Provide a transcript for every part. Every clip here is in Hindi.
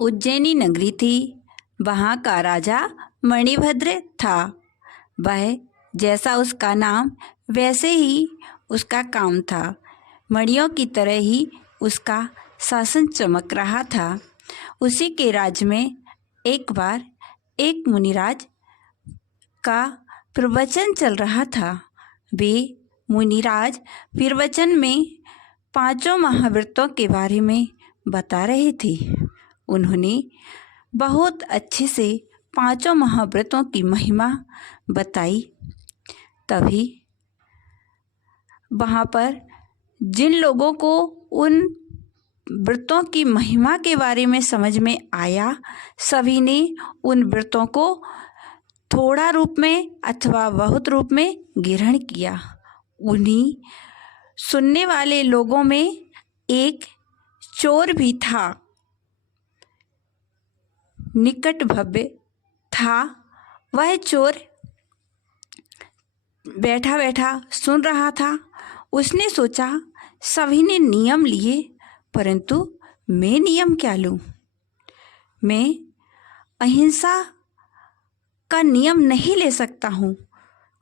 उज्जैनी नगरी थी। वहाँ का राजा मणिभद्र था। वह जैसा उसका नाम वैसे ही उसका काम था। मणियों की तरह ही उसका शासन चमक रहा था। उसी के राज्य में एक बार एक मुनिराज का प्रवचन चल रहा था। वे मुनिराज प्रवचन में 5 महाव्रतों के बारे में बता रहे थे। उन्होंने बहुत अच्छे से 5 महाव्रतों की महिमा बताई। तभी वहाँ पर जिन लोगों को उन व्रतों की महिमा के बारे में समझ में आया, सभी ने उन व्रतों को थोड़ा रूप में अथवा बहुत रूप में ग्रहण किया। उन्हीं सुनने वाले लोगों में एक चोर भी था। निकट भव्य था। वह चोर बैठा बैठा सुन रहा था। उसने सोचा, सभी ने नियम लिए, परंतु मैं नियम क्या लूं? मैं अहिंसा का नियम नहीं ले सकता हूँ,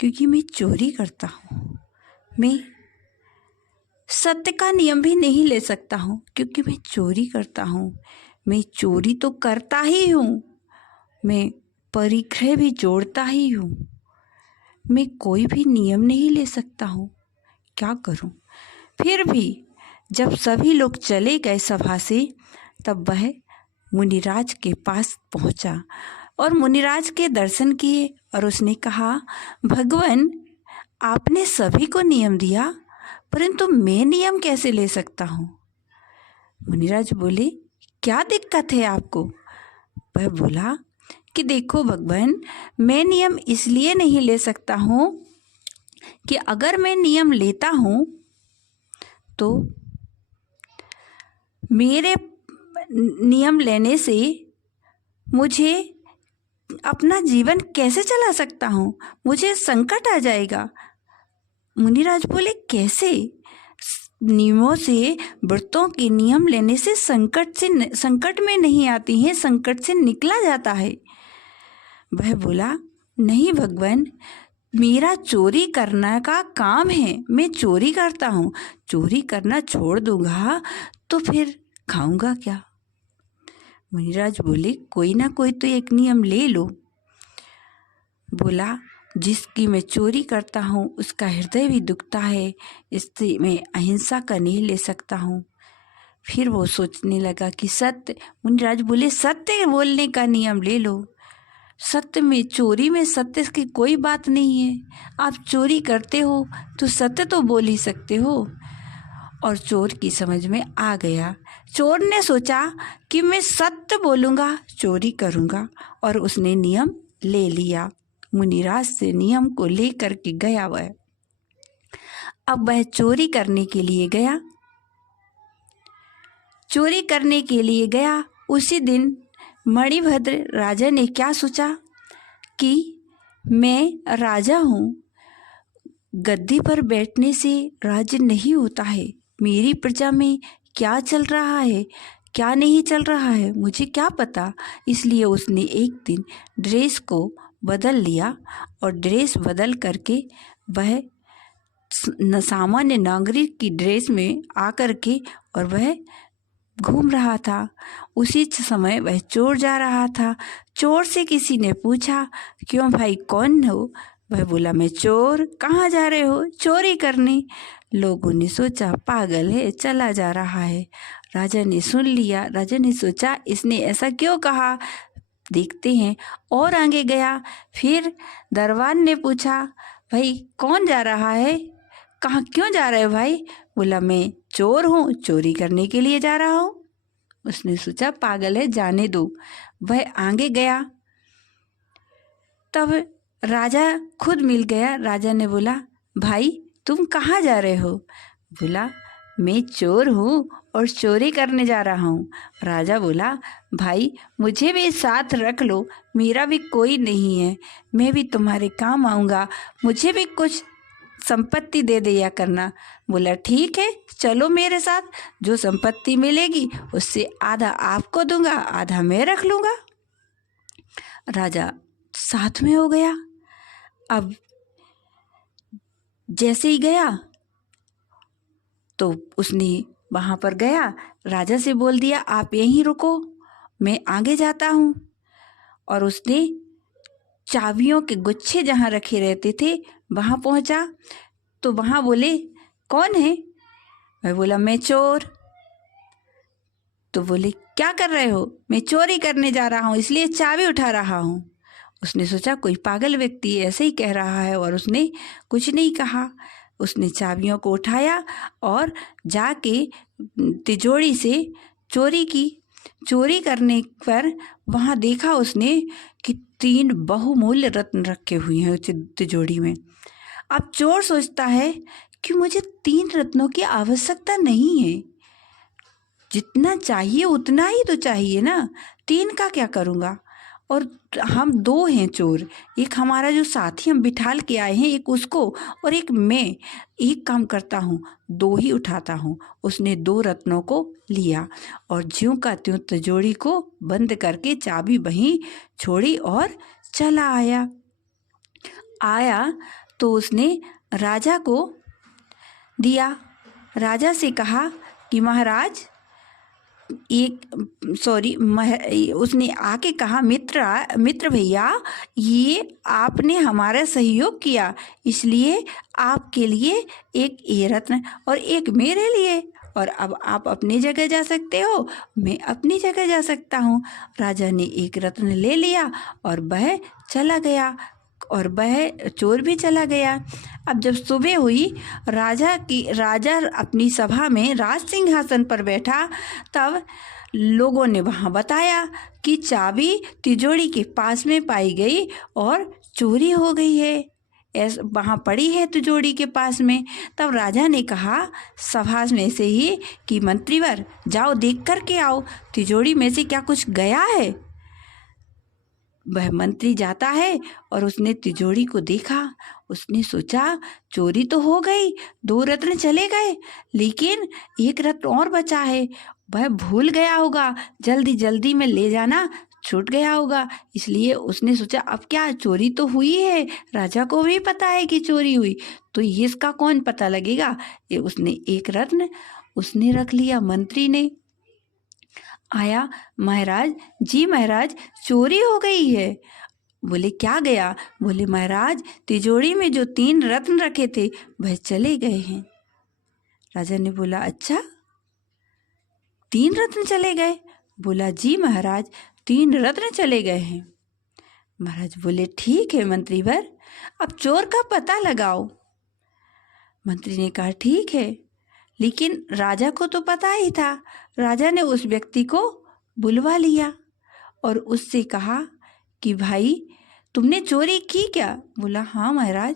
क्योंकि मैं चोरी करता हूँ। मैं सत्य का नियम भी नहीं ले सकता हूँ, क्योंकि मैं चोरी करता हूँ। मैं चोरी तो करता ही हूँ, मैं परिग्रह भी जोड़ता ही हूँ। मैं कोई भी नियम नहीं ले सकता हूँ, क्या करूँ? फिर भी जब सभी लोग चले गए सभा से, तब वह मुनिराज के पास पहुँचा और मुनिराज के दर्शन किए और उसने कहा, भगवान, आपने सभी को नियम दिया, परंतु मैं नियम कैसे ले सकता हूँ? मुनिराज बोले, क्या दिक्कत है आपको? वह बोला कि देखो भगवान, मैं नियम इसलिए नहीं ले सकता हूँ कि अगर मैं नियम लेता हूँ तो मेरे नियम लेने से मुझे अपना जीवन कैसे चला सकता हूँ? मुझे संकट आ जाएगा। मुनिराज बोले, कैसे? नियमों से, व्रतों के नियम लेने से संकट में नहीं आती हैं, संकट से निकला जाता है। वह बोला, नहीं भगवान, मेरा चोरी करना का काम है, मैं चोरी करता हूँ। चोरी करना छोड़ दूंगा तो फिर खाऊंगा क्या? मुनिराज बोले, कोई ना कोई तो एक नियम ले लो। बोला, जिसकी मैं चोरी करता हूँ उसका हृदय भी दुखता है, इससे मैं अहिंसा का नहीं ले सकता हूँ। फिर वो सोचने लगा कि सत्य। मुनिराज बोले, सत्य बोलने का नियम ले लो। सत्य में, चोरी में सत्य की कोई बात नहीं है। आप चोरी करते हो तो सत्य तो बोल ही सकते हो। और चोर की समझ में आ गया। चोर ने सोचा कि मैं सत्य बोलूँगा, चोरी करूँगा, और उसने नियम ले लिया। मुनिराज से नियम को लेकर के गया वह। अब वह चोरी करने के लिए गया। चोरी करने के लिए गया। उसी दिन मणिभद्र राजा ने क्या सोचा कि मैं राजा हूँ, गद्दी पर बैठने से राज्य नहीं होता है। मेरी प्रजा में क्या चल रहा है, क्या नहीं चल रहा है, मुझे क्या पता। इसलिए उसने एक दिन ड्रेस को बदल लिया और ड्रेस बदल करके वह सामान्य नागरिक की ड्रेस में आकर के और वह घूम रहा था। उसी समय वह चोर जा रहा था। चोर से किसी ने पूछा, क्यों भाई, कौन हो? वह बोला, मैं चोर। कहाँ जा रहे हो? चोरी करने। लोगों ने सोचा, पागल है, चला जा रहा है। राजा ने सुन लिया। राजा ने सोचा, इसने ऐसा क्यों कहा, देखते हैं। और आगे गया। फिर दरबार ने पूछा, भाई कौन जा रहा है? कहाँ, क्यों जा रहे हो भाई? बोला, मैं चोर हूँ, चोरी करने के लिए जा रहा हूँ। उसने सोचा, पागल है, जाने दो। वह आगे गया। तब राजा खुद मिल गया। राजा ने बोला, भाई तुम कहाँ जा रहे हो? बोला, मैं चोर हूँ और चोरी करने जा रहा हूँ। राजा बोला, भाई मुझे भी साथ रख लो, मेरा भी कोई नहीं है, मैं भी तुम्हारे काम आऊँगा, मुझे भी कुछ संपत्ति दे दिया करना। बोला ठीक है, चलो मेरे साथ, जो संपत्ति मिलेगी उससे आधा आपको दूंगा, आधा मैं रख लूँगा। राजा साथ में हो गया। अब जैसे ही गया तो उसने वहाँ पर गया, राजा से बोल दिया आप यहीं रुको, मैं आगे जाता हूँ। और उसने चाबियों के गुच्छे जहाँ रखे रहते थे वहाँ पहुँचा तो वहाँ बोले कौन है? मैं बोला मैं चोर। तो बोले क्या कर रहे हो? मैं चोरी करने जा रहा हूँ, इसलिए चाबी उठा रहा हूँ। उसने सोचा कोई पागल व्यक्ति ऐसे ही कह रहा है और उसने कुछ नहीं कहा। उसने चाबियों को उठाया और जाके तिजोरी से चोरी की। चोरी करने पर वहाँ देखा उसने कि 3 बहुमूल्य रत्न रखे हुए हैं तिजोरी में। अब चोर सोचता है कि मुझे 3 रत्नों की आवश्यकता नहीं है, जितना चाहिए उतना ही तो चाहिए ना, 3 का क्या करूँगा? और हम 2 हैं चोर, एक हमारा जो साथी हम बिठाल के आए हैं, एक उसको और एक मैं। एक काम करता हूँ, 2 ही उठाता हूँ। उसने 2 रत्नों को लिया और ज्यों का त्यों तिजोरी को बंद करके चाबी वहीं छोड़ी और चला आया तो उसने राजा को दिया। राजा से कहा कि महाराज उसने आके कहा मित्र भैया, ये आपने हमारा सहयोग किया, इसलिए आपके लिए एक ये रत्न और एक मेरे लिए, और अब आप अपनी जगह जा सकते हो, मैं अपनी जगह जा सकता हूँ। राजा ने एक रत्न ले लिया और वह चला गया और वह चोर भी चला गया। अब जब सुबह हुई, राजा अपनी सभा में राज सिंहासन पर बैठा, तब लोगों ने वहाँ बताया कि चाबी तिजोरी के पास में पाई गई और चोरी हो गई है, वहाँ पड़ी है तिजोरी के पास में। तब राजा ने कहा सभा में से ही कि मंत्रीवर जाओ देख कर के आओ, तिजोरी में से क्या कुछ गया है। वह मंत्री जाता है और उसने तिजोरी को देखा। उसने सोचा चोरी तो हो गई, 2 रत्न चले गए, लेकिन एक रत्न और बचा है, वह भूल गया होगा, जल्दी में ले जाना छूट गया होगा। इसलिए उसने सोचा अब क्या, चोरी तो हुई है, राजा को भी पता है कि चोरी हुई, तो इसका कौन पता लगेगा। उसने एक रत्न उसने रख लिया। मंत्री ने आया, महाराज जी महाराज चोरी हो गई है। बोले क्या गया? बोले महाराज तिजोरी में जो 3 रत्न रखे थे वह चले गए हैं। राजा ने बोला अच्छा 3 रत्न चले गए? बोला जी महाराज 3 रत्न चले गए हैं। महाराज बोले ठीक है मंत्रीवर, अब चोर का पता लगाओ। मंत्री ने कहा ठीक है, लेकिन राजा को तो पता ही था। राजा ने उस व्यक्ति को बुलवा लिया और उससे कहा कि भाई तुमने चोरी की क्या? बोला हाँ महाराज।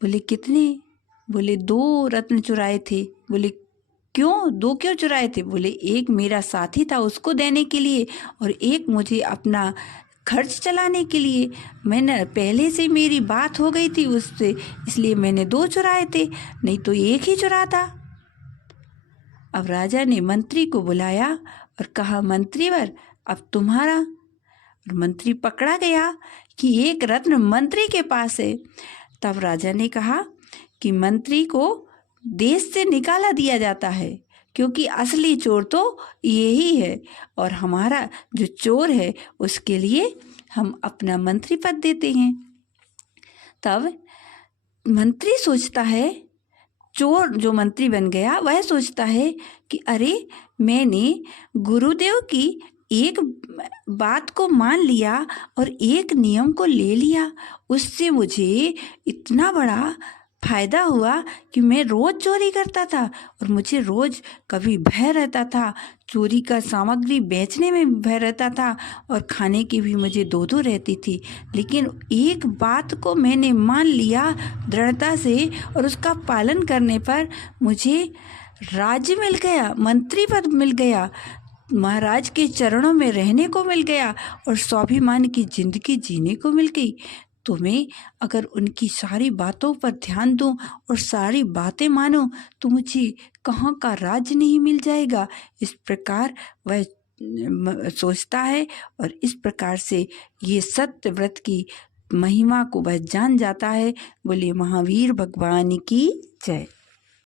बोले कितने? बोले 2 रत्न चुराए थे। बोले क्यों, 2 क्यों चुराए थे? बोले एक मेरा साथी था उसको देने के लिए और एक मुझे अपना खर्च चलाने के लिए। मैंने पहले से मेरी बात हो गई थी उससे, इसलिए मैंने 2 चुराए थे, नहीं तो एक ही चुराता। अब राजा ने मंत्री को बुलाया और कहा मंत्रीवर अब तुम्हारा। और मंत्री पकड़ा गया कि एक रत्न मंत्री के पास है। तब राजा ने कहा कि मंत्री को देश से निकाला दिया जाता है, क्योंकि असली चोर तो यही है और हमारा जो चोर है उसके लिए हम अपना मंत्री पद देते हैं। तब मंत्री सोचता है, चोर जो मंत्री बन गया वह सोचता है कि अरे मैंने गुरुदेव की एक बात को मान लिया और एक नियम को ले लिया, उससे मुझे इतना बड़ा फायदा हुआ कि मैं रोज चोरी करता था और मुझे रोज कभी भय रहता था, चोरी का सामग्री बेचने में भी भय रहता था और खाने की भी मुझे 2 रहती थी। लेकिन एक बात को मैंने मान लिया दृढ़ता से और उसका पालन करने पर मुझे राज्य मिल गया, मंत्री पद मिल गया, महाराज के चरणों में रहने को मिल गया और स्वाभिमान की जिंदगी जीने को मिल गई। तो मैं अगर उनकी सारी बातों पर ध्यान दूं और सारी बातें मानूं तो मुझे कहाँ का राज्य नहीं मिल जाएगा। इस प्रकार वह सोचता है और इस प्रकार से ये सत्य व्रत की महिमा को वह जान जाता है। बोले महावीर भगवान की जय।